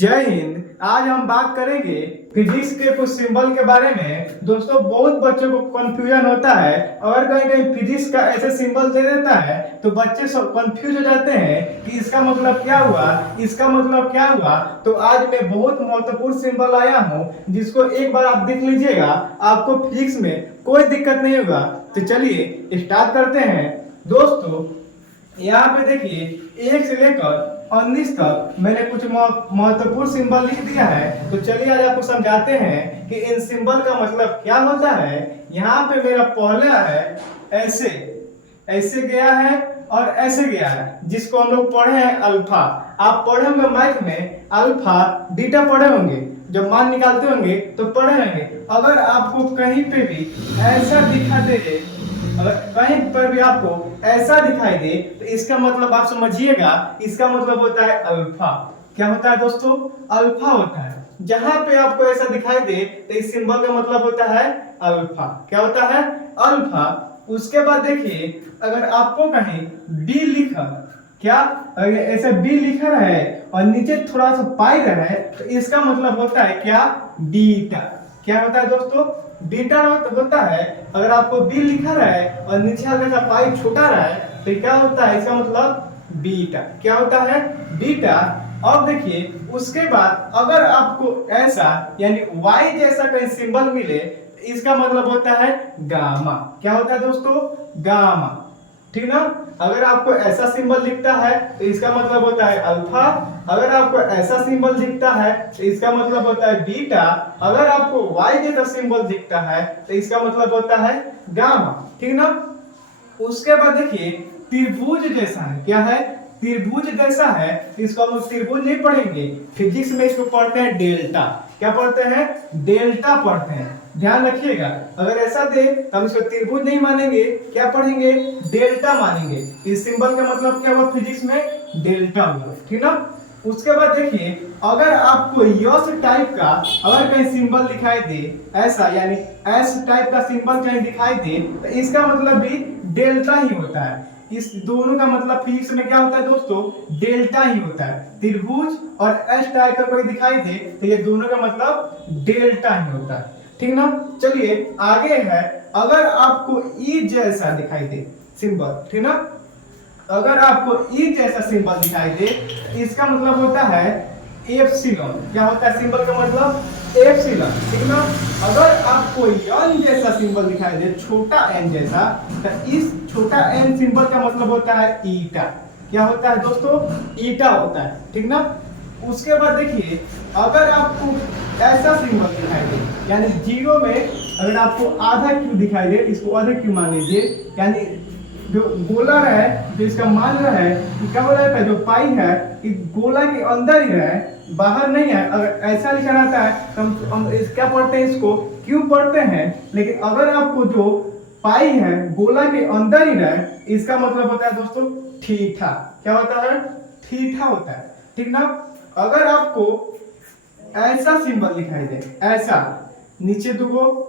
जय हिंद। आज हम बात करेंगे फिजिक्स के कुछ सिंबल के बारे में। दोस्तों, बहुत बच्चों को कंफ्यूजन होता है। अगर कहीं कहीं फिजिक्स का ऐसे सिंबल दे देता है तो बच्चे सब कंफ्यूज हो जाते हैं कि इसका मतलब क्या हुआ, इसका मतलब क्या हुआ। तो आज मैं बहुत महत्वपूर्ण सिंबल आया हूँ जिसको एक बार आप देख लीजिएगा, आपको फिजिक्स में कोई दिक्कत नहीं होगा। तो चलिए स्टार्ट करते हैं। दोस्तों, यहाँ पे देखिए 1 से लेकर 19 तक मैंने कुछ महत्वपूर्ण सिंबल लिख दिया है। तो चलिए आज आपको समझाते हैं कि इन सिंबल का मतलब क्या होता है। यहाँ पे मेरा पहला है ऐसे, ऐसे गया है और ऐसे गया है, जिसको हम लोग पढ़े हैं अल्फा। आप पढ़े होंगे मैथ में अल्फा बीटा पढ़े होंगे, जब मान निकालते होंगे तो पढ़े होंगे। अगर आपको कहीं पे भी ऐसा दिखा दे, अगर कहीं पर भी आपको ऐसा दिखाई दे तो इसका मतलब आप समझिएगा, इसका मतलब होता है अल्फा। क्या होता है दोस्तों? अल्फा होता है। जहां पे आपको ऐसा दिखाई दे तो इस सिंबल का मतलब होता है अल्फा। क्या होता है? अल्फा। उसके बाद देखिए, अगर आपको कहीं बी लिखा, क्या अगर ऐसा बी लिखा है और नीचे थोड़ा सा पाई है तो इसका मतलब होता है क्या? बीटा। क्या होता है दोस्तों? बीटा होता है। अगर आपको बी लिखा है और नीचे हल्का सा पाई छोटा है तो क्या होता है? इसका मतलब बीटा। क्या होता है? बीटा। अब देखिए, उसके बाद अगर आपको ऐसा यानी वाई जैसा कहीं सिंबल मिले तो इसका मतलब होता है गामा। क्या होता है दोस्तों? गामा। ठीक ना? अगर आपको ऐसा सिंबल दिखता है तो इसका मतलब होता है अल्फा। अगर आपको ऐसा सिंबल दिखता है तो इसका मतलब होता है बीटा। अगर आपको वाई जैसा सिंबल दिखता है तो इसका मतलब होता है गामा। ठीक ना? उसके बाद देखिए, त्रिभुज जैसा है। क्या है? त्रिभुज जैसा है। इसको हम त्रिभुज नहीं पढ़ेंगे, फिजिक्स में इसको पढ़ते हैं डेल्टा। क्या पढ़ते हैं? डेल्टा पढ़ते हैं। ध्यान रखिएगा, अगर ऐसा दे तो हम इसको त्रिभुज नहीं मानेंगे, क्या पढ़ेंगे? डेल्टा मानेंगे। इस सिंबल का मतलब क्या हुआ फिजिक्स में? डेल्टा हुआ। ठीक ना? उसके बाद देखिए, अगर आपको यस टाइप का अगर कहीं सिंबल दिखाई दे, ऐसा यानी एस टाइप का सिंबल कहीं दिखाई दे तो इसका मतलब भी डेल्टा ही होता है। इस दोनों का मतलब फिजिक्स में क्या होता है दोस्तों? डेल्टा ही होता है। त्रिभुज और एस टाइप का कोई दिखाई दे तो ये दोनों का मतलब डेल्टा ही होता है। ठीक ना? चलिए आगे है, अगर आपको ई जैसा दिखाई दे सिंबल, ठीक ना? अगर आपको ई जैसा सिंबल दिखाई दे तो इसका मतलब होता है एप्सिलॉन। क्या होता है सिंबल का मतलब? एप्सिलॉन। ठीक ना? अगर आपको एन जैसा सिंबल दिखाई दे, छोटा एन जैसा, तो इस छोटा एन सिंबल का मतलब होता है ईटा। क्या होता है दोस्तों? ईटा होता है। ठीक ना? उसके बाद देखिए, अगर आपको ऐसा सिंबल दिखाई दे, यानी जीरो में अगर आपको आधा क्यू दिखाई दे, इसको आधा क्यू मान लीजिए, यानी जो गोला है तो इसका मान रहा है कि क्या हो रहा है, जो पाई है इस गोला के अंदर ही है, बाहर नहीं है। अगर ऐसा लिखा रहता है तो हम क्या पढ़ते हैं? इसको क्यों पढ़ते हैं। लेकिन अगर आपको जो पाई है गोला के अंदर ही रहे, इसका मतलब होता है दोस्तों थीटा। क्या होता है? थीटा होता है। ठीक ना? अगर आपको ऐसा सिंबल दिखाई दे, ऐसा नीचे दुगो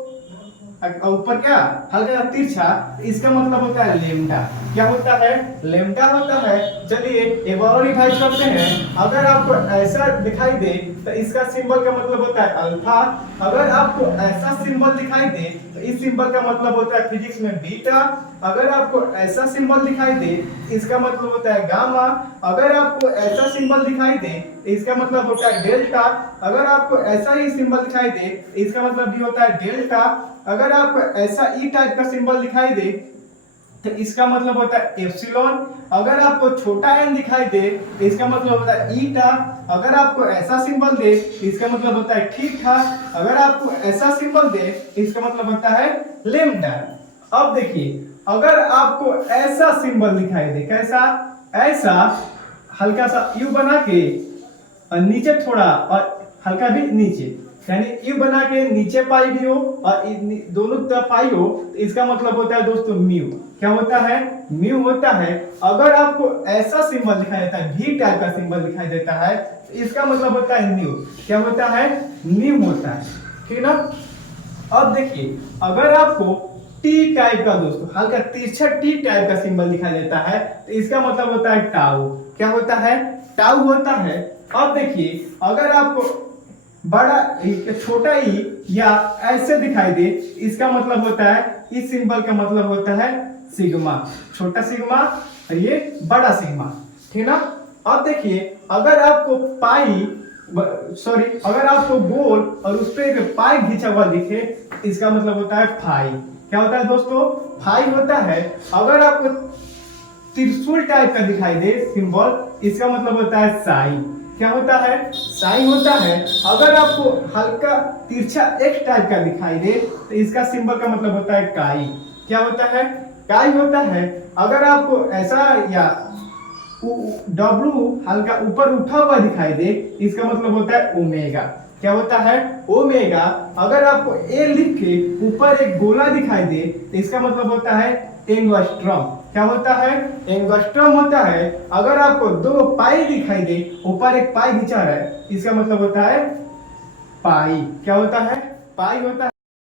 ऊपर क्या हल्का तिरछा, इसका मतलब होता है लेम्डा। क्या होता है? लेम्डा होता है। चलिए एक बार और रिवाइज करते हैं। अगर आपको ऐसा दिखाई दे तो इसका सिंबल का मतलब होता है अल्फा। अगर आपको ऐसा सिंबल दिखाई दे तो इस सिंबल का मतलब होता है फिजिक्स में बीटा। अगर आपको ऐसा सिंबल दिखाई दे इसका मतलब होता है गामा। अगर आपको ऐसा सिंबल दिखाई दे इसका मतलब होता है डेल्टा। अगर आपको ऐसा ही सिंबल दिखाई दे इसका मतलब भी होता है डेल्टा। अगर आपको ऐसा ई टाइप का सिंबल दिखाई दे तो इसका मतलब होता है एप्सिलॉन। अगर आपको छोटा एन दिखाई दे तो इसका मतलब होता है ईटा। अगर आपको ऐसा सिंबल दे इसका मतलब होता है थीटा। अगर आपको ऐसा सिंबल दे इसका मतलब होता है लेम्डा। अब देखिए, अगर आपको ऐसा सिंबल दिखाई दे, कैसा? ऐसा हल्का सा यू बना के और नीचे थोड़ा और हल्का भी नीचे, यानी यू बना के नीचे पाई भी हो और दोनों तरफ पाई हो, तो इसका मतलब होता है दोस्तों म्यू। क्या होता है? म्यू होता है। अगर आपको ऐसा सिंबल दिखाई देता है, भी टाइप का सिंबल दिखाई देता है, तो इसका मतलब होता है न्यू। क्या होता है? न्यू होता है। ठीक ना? अब देखिए, अगर आपको टी टाइप का दोस्तों हल्का तिरछा टी टाइप का सिंबल दिखाई देता है तो इसका मतलब होता है टाउ। क्या होता है? टाउ होता है। अब देखिए, अगर आपको बड़ा छोटा ई या ऐसे दिखाई दे, इसका मतलब होता है, इस सिंबल का मतलब होता है सिग्मा, छोटा सिग्मा और ये बड़ा सिग्मा, ठीक ना। अब देखिए, अगर आपको अगर आपको गोल और उस पर एक पाई घिंचा हुआ दिखे, इसका मतलब होता है फाई। क्या होता है दोस्तों? फाई होता है। अगर आपको त्रिशूल टाइप का दिखाई दे सिंबल, इसका मतलब होता है साई। क्या होता है? साई होता है। अगर आपको हल्का तिरछा एक्स टाइप का दिखाई दे, तो इसका सिंबल का मतलब होता है काई। क्या होता है? काई होता है। अगर आपको ऐसा या डब्लू हल्का ऊपर उठा हुआ दिखाई दे, इसका मतलब होता है ओमेगा। क्या होता है? ओमेगा। अगर आपको ए लिख के ऊपर एक गोला दिखाई दे, तो इसका मतलब होता है एंगस्ट्रॉम। क्या होता है? एंगस्ट्रॉम होता है। अगर आपको दो पाई दिखाई दे, ऊपर एक पाई खींचा रहा है, इसका मतलब होता है पाई। क्या होता है? पाई होता